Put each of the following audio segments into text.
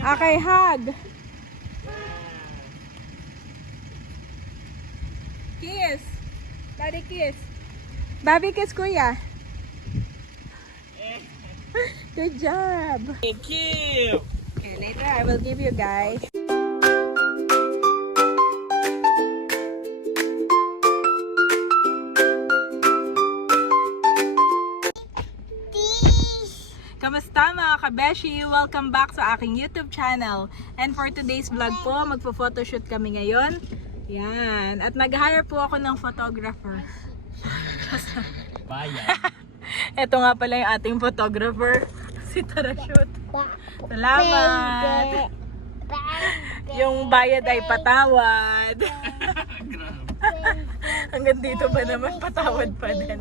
Okay, hug. Kiss. Daddy kiss. Bobby kiss kuya. Good job. Thank you. Okay, later I will give you guys. Kamusta mga kabeshi? Welcome back sa aking YouTube channel. And for today's vlog po, magpo-photoshoot kami ngayon. Yan. At nag-hire po ako ng photographer. Bayan. Ito nga pala yung ating photographer. Si Tarashoot. Salamat. Yung bayad ay patawad. Hanggang dito ba naman patawad pa din.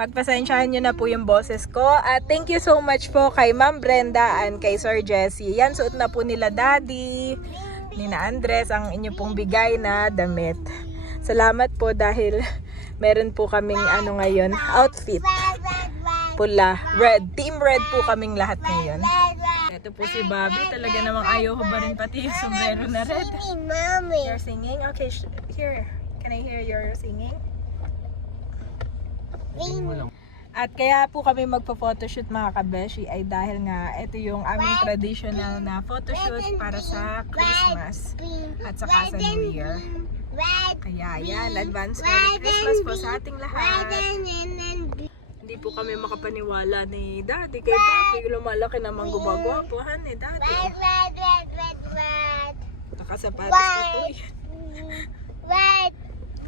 Pagpasensyahan nyo na po yung boses ko. At thank you so much po kay Ma'am Brenda and kay Sir Jesse. Yan, suot na po nila Daddy, Nina Andres, ang inyo pong bigay na damit. Salamat po dahil meron po kaming ngayon, outfit. Pula, red. Team red po kaming lahat ngayon. Ito po si Bobby. Talaga namang ayaw ko ba rin pati yung sombrero na red. You're singing? Okay, here. Can I hear your singing? At kaya po kami magpo-photoshoot mga kabeshi ay dahil nga ito yung aming traditional na photoshoot para sa Christmas at saka sa New Year. Kaya yan, advance Merry Christmas po sa ating lahat. Hindi po kami makapaniwala ni Daddy kay Papi. Lumalaki naman gumagwapuhan ni Daddy. Nakasapatos pa po yan.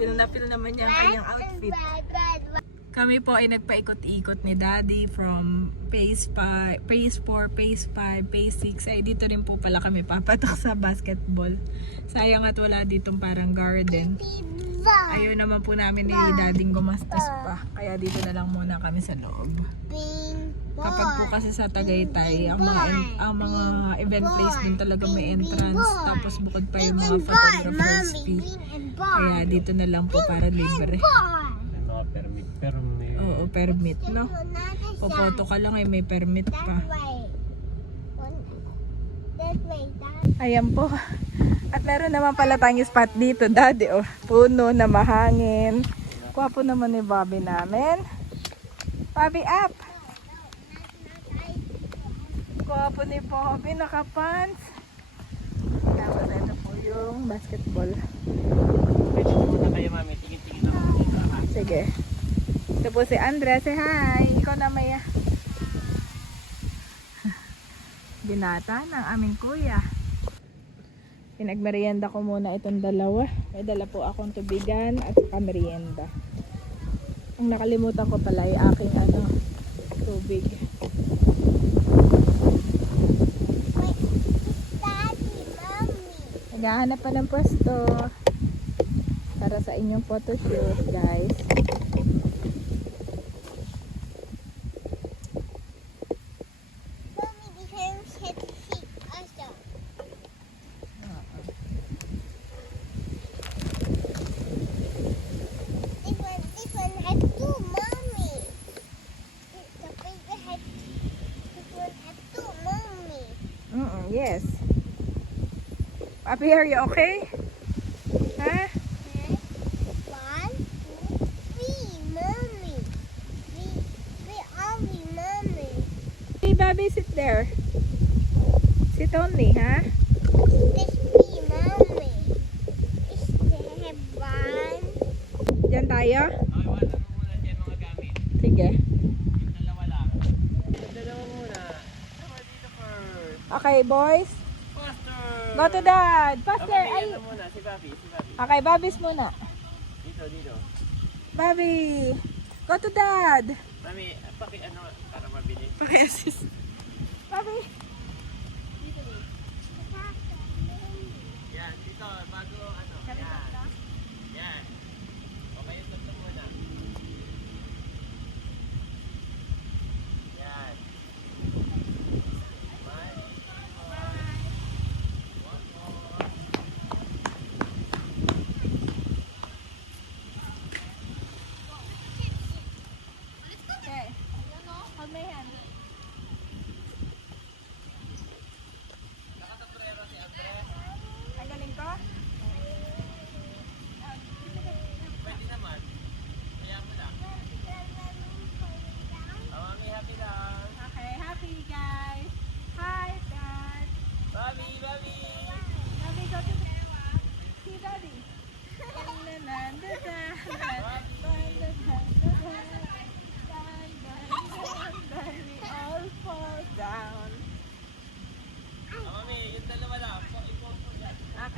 Feel na feel naman niya ang kanyang outfit. Kami po ay nagpaikot-ikot ni Daddy from phase 5, phase 4, phase 5, phase 6. Ay dito rin po pala kami papatok sa basketball. Sayang at wala ditong parang garden. Ayaw naman po namin ni Daddy gumastos pa. Kaya dito na lang muna kami sa loob. Kapag po kasi sa Tagaytay, ang mga event place din talaga may entrance. Tapos bukod pa yung mga photographers fee. Kaya dito na lang po para libre. Permit. Oo, permit, no? Pupoto ka lang ay may permit pa. Ayan po. At meron naman pala tayong spot dito, Daddy. Oh, puno na mahangin. Gwapo naman ni Bobby namin. Bobby, up! Gwapo ni Bobby, nakapants. Tapos ito po yung basketball. Pwede muna kayo, mami. Tingin-tingin ako. Sige. Ito po si Andres. Say hi. Ikaw na, Maya. Binata ng aming kuya. Pinagmerienda ko muna itong dalawa. May dala po akong tubigan at saka merienda. Ang nakalimutan ko pala ay aking tubig. Naghahanap pa ng pwesto para sa inyong photoshoot, guys. Yes. Papi, are you okay? Huh? 1, 2, 3, mommy. Where are we, mommy? Hey, Bobby, sit there. Sit only, huh? This me, mommy. Is there one? Diyan tayo? Okay, wala na muna dyan mga gamit. Sige. Yung dalawa lang. Yung dalawa muna. Dalawa dito first. Okay, boys. Faster! Go to dad. Faster. Okay, Ay. ano muna? Si Bobby. Okay, Bobby's muna. Dito. Bobby. Go to dad. Mami, para mabilis. Paki-assist. Bobby. Yan, dito, bago yan. Yan. Okay, yung tatlo muna. Yan. Okay. Hold my hand.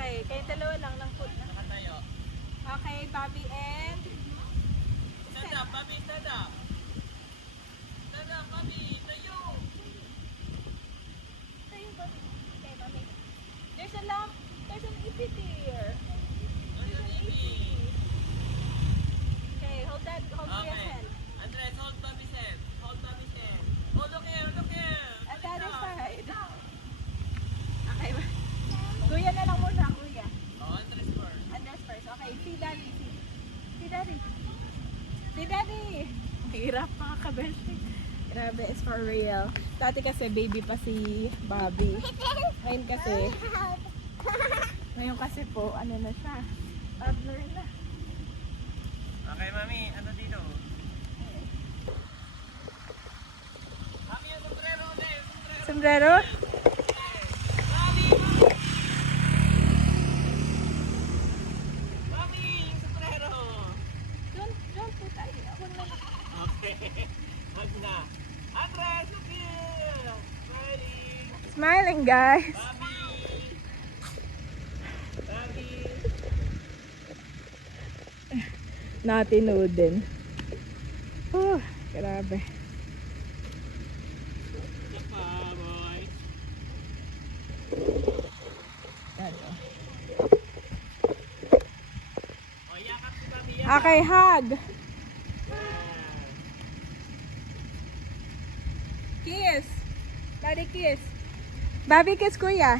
Okay, kayong dalawa lang ng food na. Nakatayo. Okay, Bobby and... Stand up, Bobby, stand up. Stand up, Bobby, tayo. Tayo, Bobby. Okay, Bobby. There's a lamp. There's an EP there. There's an EP. Okay, hold that. Hold Kuya's Okay. hand. Andres, hold Bobby's hand. Hold Bobby's hand. Oh, look here, look here. At the other side. Okay. Kuya na lang muna, Kuya. Oh, Andres first. Andres first. Okay, see Daddy. See Daddy. See Daddy. Hirap mga kabeshi. Grabe, it's for real. Dati kasi baby pa si Bobby. Ngayon kasi po, ano na siya. Toddler na. Okay, Mami, ano dito? Mami, yung sombrero ulit, sombrero. Sombrero? Mami, Mami, yung sombrero. Doon po tayo. Ako na. Okay, wag na. Andres, look here. Ready? Smiling, guys. Bobby. Bobby. Natinood din. Oh, grabe. Ito pa, boy. Ano? O, yakap si Bobby, yakap. Okay, hug. Kiss. Daddy kiss. Bobby kiss Kuya.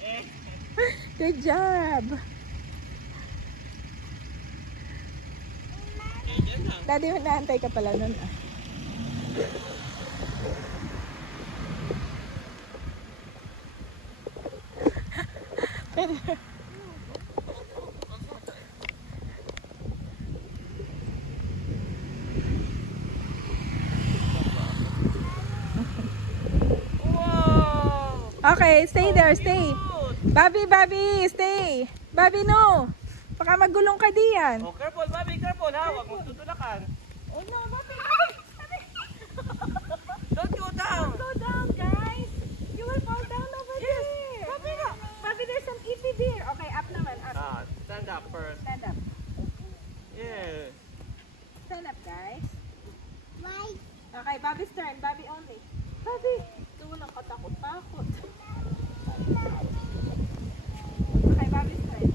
Eh, Good job. eh, dyan lang. Daddy, naantay ka pala nun ah. Wow! Okay, stay there, stay. Cute! Bobby, stay. Bobby, no. Baka magulong ka diyan. Oh, careful, Bobby, careful ha. Huwag mong tutulakan. Oh no, Bobby. Don't go down. Go down, guys. You will fall down over there. Bobby, no. Bobby, there's some EP there. Okay, up naman, up. Stand up first. Stand up. Yeah. Stand up, guys. Why? Okay, Bobby's turn. Bobby only. Bobby, ito walang katakot-takot. Okay, Bobby's turn.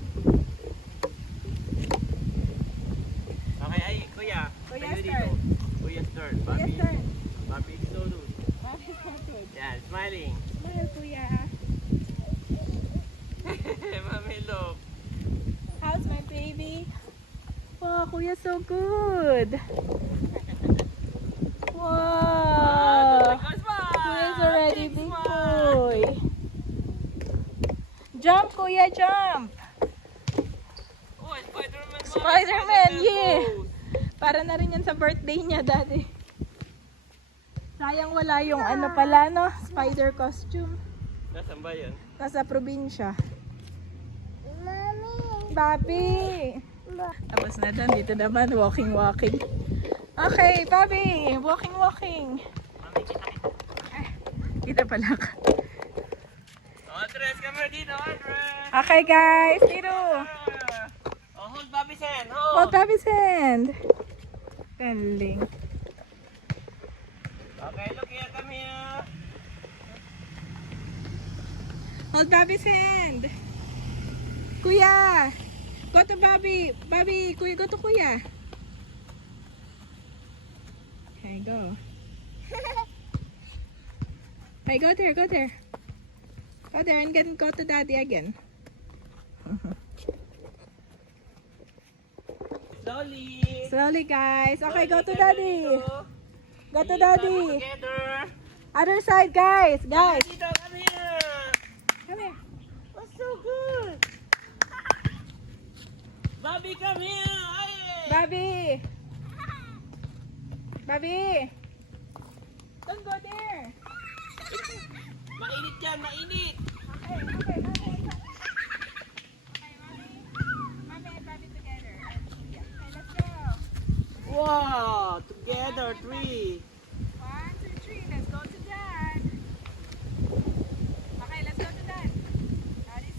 Okay, ay, Kuya. Kuya's Tayo dito. turn. Kuya's turn. Kuya's Bobby. turn. Bobby, so loose. Bobby's turn. Yeah, smiling. Smile, Kuya. Mami, look. How's my baby? Wow, Kuya, so good. Wow. Kuya's already big boy. Jump, Kuya, jump. Oh, Spider-Man. Mami, Spider-Man, yeah. pose. Para na rin yan sa birthday niya, Daddy. Sayang wala yung ano pala, no? Spider costume. Nasaan ba yan? Nasa probinsya. Mommy. Bobby! Tapos na doon, dito naman, walking. Okay, Bobby! Walking. Mami, kita. Kita pala ka. Oh, Andres, come here dito, Andres. Okay, guys, dito. Oh, hold Bobby's hand. Hold Bobby's hand. Galing. Okay, look here, come here. Hold Bobby's hand. Kuya! Go to Bobby. Bobby, Kuya, go to Kuya. Okay, go. Okay, go there. Go there and then go to Daddy again. Slowly. Slowly, guys. Okay, go to Slowly, Daddy. dito. Go to Here, Daddy. come together. Other side, guys. Guys. Dito, come here. Come here. What's so good? Bobby, come here. Hey. Bobby. Don't go there. Mainit yan, mainit. Okay, Mommy and Bobby together. Okay, let's go. Wow, together, 3. 1, 2, 3. Let's go to Dad. Okay, let's go to Dad. Daddy's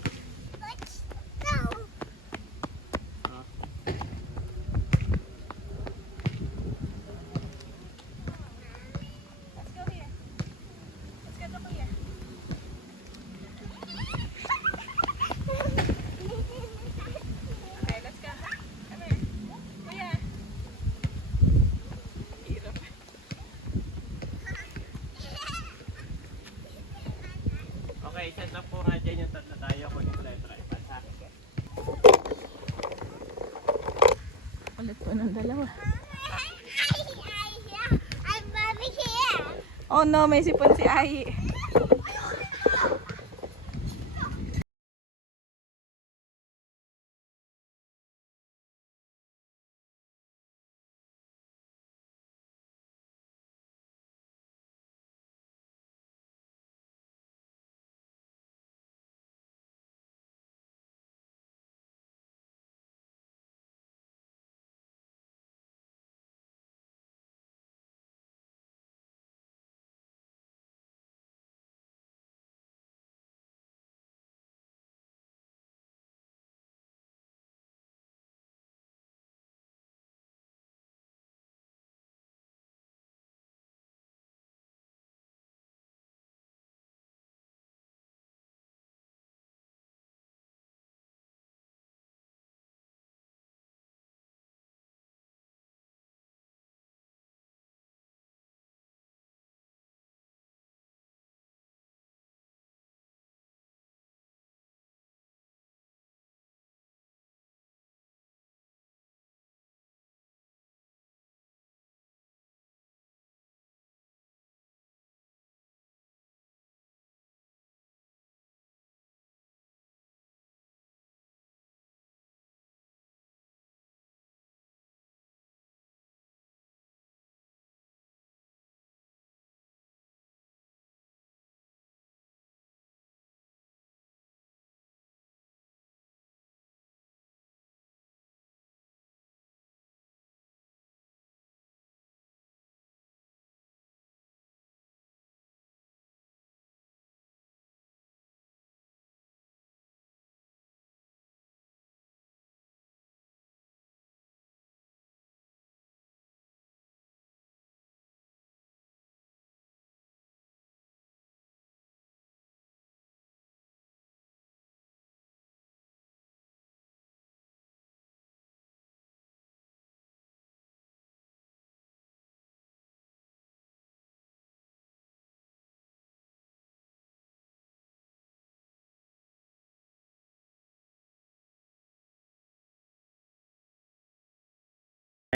Okay, set up po nga dyan yung tatlo tayo. Kunin ko lang yung tripod ha. Ulit po ng dalawa. I'm Mommy here. Oh no, may sipon si Ai.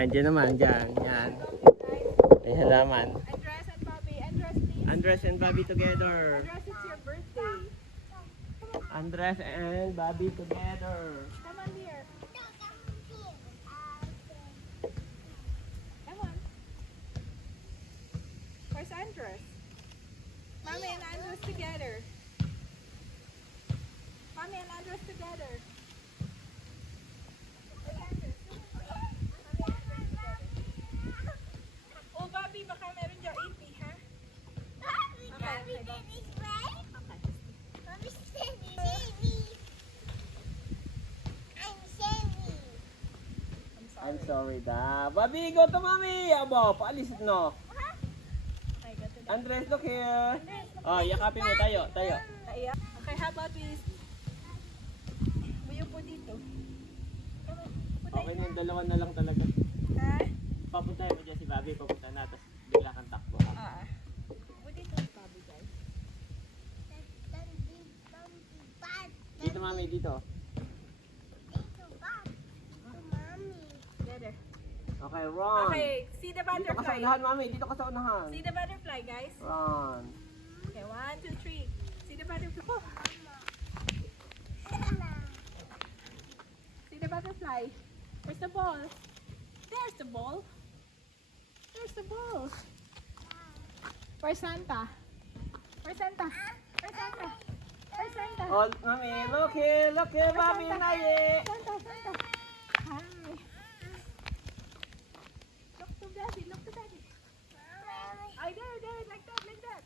Diyan naman, dyan. Yan. May halaman. Andres and Bobby. Andres, please. Andres and Bobby together. Andres, it's your birthday. Andres and Bobby together. Come on here. Come on. Where's Andres? Mommy and Andres together. Mommy and Andres together. Oh, Bobby, baka meron dyan AP, ha? I'm sorry da. Bobby, go to mommy. Abo, paalis no. Andres, look here. Oh, yakapin mo tayo. Tayo. Okay, how about we... Buyo po dito. Come on, Okay na yung dalawa na lang talaga. ha? Papuntahin mo dyan si Bobby. Papunta na. Tapos bigla kang takbo. Ah. Po dito, Bobby, guys. Dito mami, dito. Better. Okay, run. Okay, see the Dito ka sa butterfly. unahan mami. Dito ka sa unahan. See the butterfly, guys. Run. Okay, 1, 2, 3. See the butterfly. Oh. See the butterfly. Where's the ball? There's the ball. There's the ball. Where's Santa? Where's Santa? Where's Santa? Where's Santa? Oh, mami, look here. Look here, Bobby and Aye. Santa, Santa. Hi. Look to daddy, look to daddy. Ay, there, like that, like that.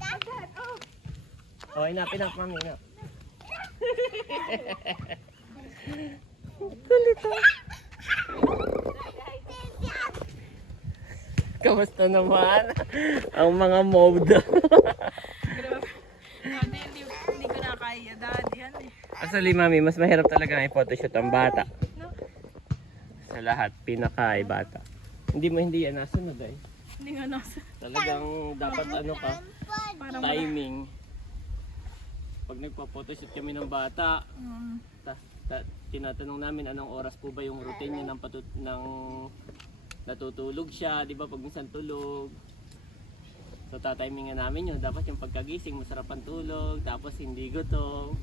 Like that, oh. Oh, inap, mami, inap. Kamusta naman ang mga mode? Grabe. Hindi ko na kaya, daddy. Yan eh. Actually, mami, mas mahirap talaga na i-photoshoot ang bata. No? Sa lahat, pinaka ay bata. Hindi yan nasunod eh. Hindi nga nasa. Talagang dapat ano ka, Parang timing. pag nagpa-photoshoot kami ng bata, tinatanong namin anong oras po ba yung routine niya ng natutulog siya, di ba pag minsan tulog. So tatimingan namin yun, dapat yung pagkagising masarap ang tulog, tapos hindi gutom.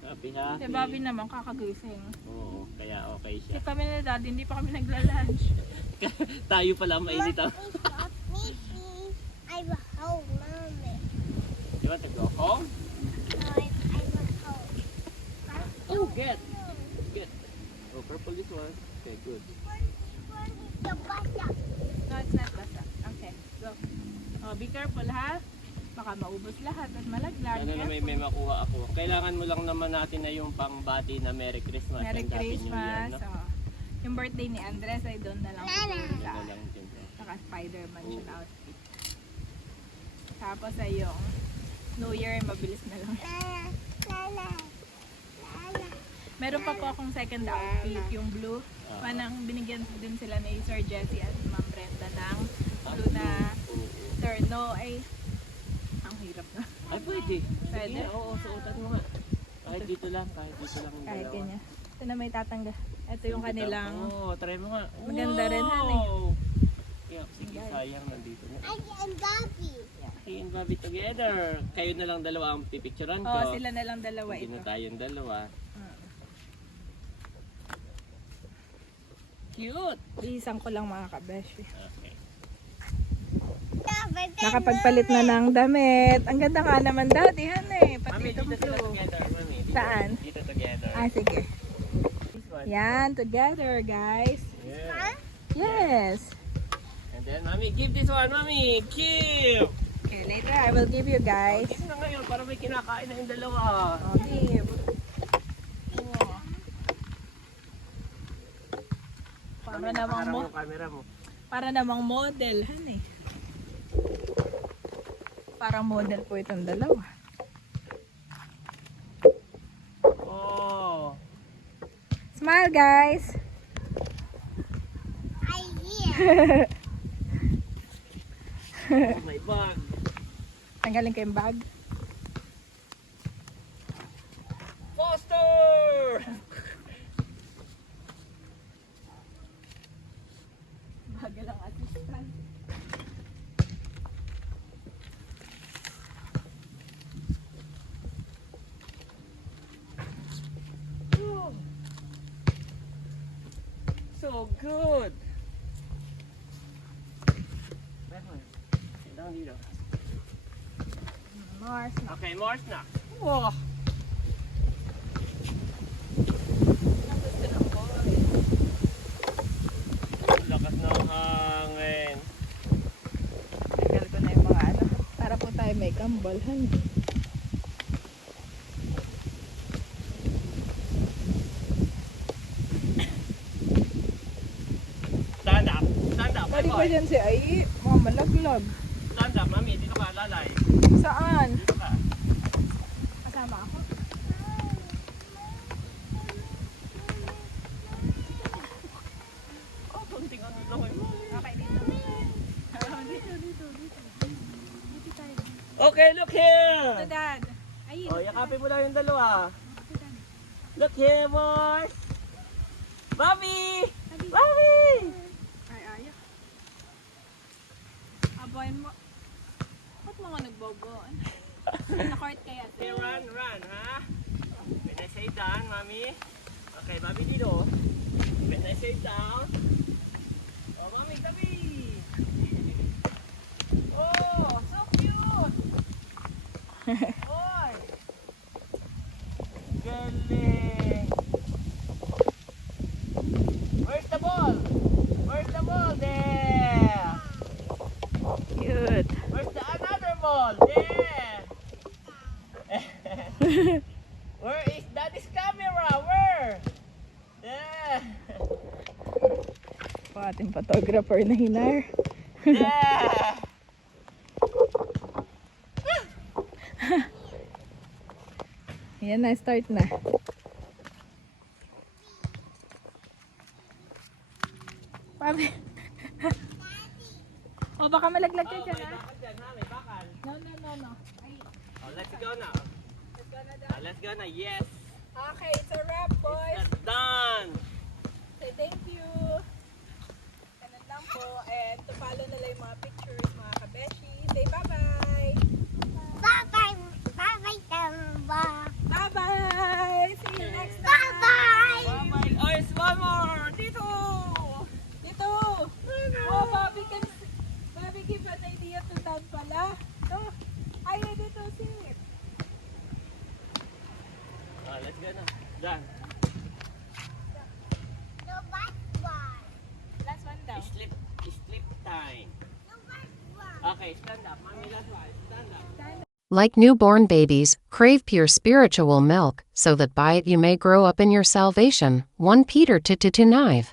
Happy. Si Bobby naman kakagising. Oo, kaya okay Si siya. kami na daddy, hindi pa kami nagla-lunch. Tayo pala mainit ang... I will hold mommy. You want to go home? No, I will hold. Oh, get. Oh, purple this one. Okay, good. The butter. No, it's not basa. Okay, go. Oh, be careful ha. Baka maubos lahat at malaglag. Ano na may makuha ako. Kailangan mo lang naman natin na yung pangbati na Merry Christmas Merry and Happy New Year, Christmas. no? Oh. Yung birthday ni Andres ay doon na lang. Nana. siguro Ano sa lang din. Saka Spider-Man Oo. siya outfit. Tapos ay yung New Year, mabilis na lang. Lala. Meron pa po akong second outfit, yung blue. Manang binigyan din sila ni Sir Jesse at Ma'am Brenda ng blue na terno. Ay, ang hirap na. Ay, pwede. Pwede? Sige, oo, suotan mo nga. Kahit dito lang yung Kahit dalawa. ganyan. Ito na may tatangga. Ito yung kanilang... Oo, try mo nga. Maganda rin, honey. Kaya, sige, sayang nandito na. I and Bobby. Hey and Bobby together. Kayo na lang dalawa ang pipicturean ko. Oh, sila na lang dalawa Hindi ito. na tayong dalawa. Cute! Iisang ko lang mga kabeshi. Okay. Nakapagpalit na ng damit. Ang ganda nga naman daddy, hane. Pati Mami, itong dito sila blue. together. Mami, dito. Saan? Dito together. Ah, sige. This one. Yan, together guys. Yeah. Yes. And then, Mami, give this one, Mami. Give! Okay, later I will give you guys. Give na ngayon para may kinakain na yung dalawa. Oh, give. Oh. Para namang mo, Camera mo. para namang model, hane. Parang model po itong dalawa. Oh. Smile guys. I hear. My bag. Tanggalin ko yung bag. Foster! Baga lang assistant. Oh. So good! Sit down dito. Mars na. Okay, more snacks. Wow! Ang gusto ng boy. Ang lakas ng hangin. Tagal ko na yung mga ano. Para po tayo may kambal, hane. Stand up! Stand up, my Pwede pa boy! dyan si Ai. Mga malaglag. Stand up, mami. Dito ka, lalay. Saan? Dito ka. Kasama ako. Oh, kunting ano lang mo. Okay, dito. Dito. Dito tayo. Okay, look here! Ito, Dad. Ay, Oh, yakapin mo lang yung dalawa. ito, Dad. Look here, boys! Bobby! Sabi. Bobby! Ay, ayaw. Aboy mo. Ba't mga nagboboan? Na-court kaya. Okay, run, ha? When I say down, mommy. Okay, Bobby dito. When I say down. Oh, mommy, tabi! Oh, so cute! Boy! Galing! Where's the ball? Where's the ball? There! Cute. Where's the another ball? There! Where is daddy's camera? Where? There! Po ating photographer na hinar. There! Ayan na, start na. Pabi. O baka malaglag ka Oh, dyan may ha? bakal dyan, ha? May bakal. No. Ay, Oh, let's go now. Let's go na. Yes. Okay, it's a wrap, boys. That's done. Say thank you. Ganun lang po. And to follow na lang yung mga pictures, mga kabeshi. Say bye-bye. Bye-bye. Bye-bye, Tamba. Bye-bye. See you next time. Bye-bye. Bye-bye. Oh, it's one more. Dito. Dito. Oh, Bobby, give an idea to down pala. No. Ay, dito, sit. Let's go na. Done. The best one. Last one daw. Sleep time. The best one. Okay, stand up. Mommy, last one. Stand up. Like newborn babies, crave pure spiritual milk, so that by it you may grow up in your salvation. 1 Peter 2:9.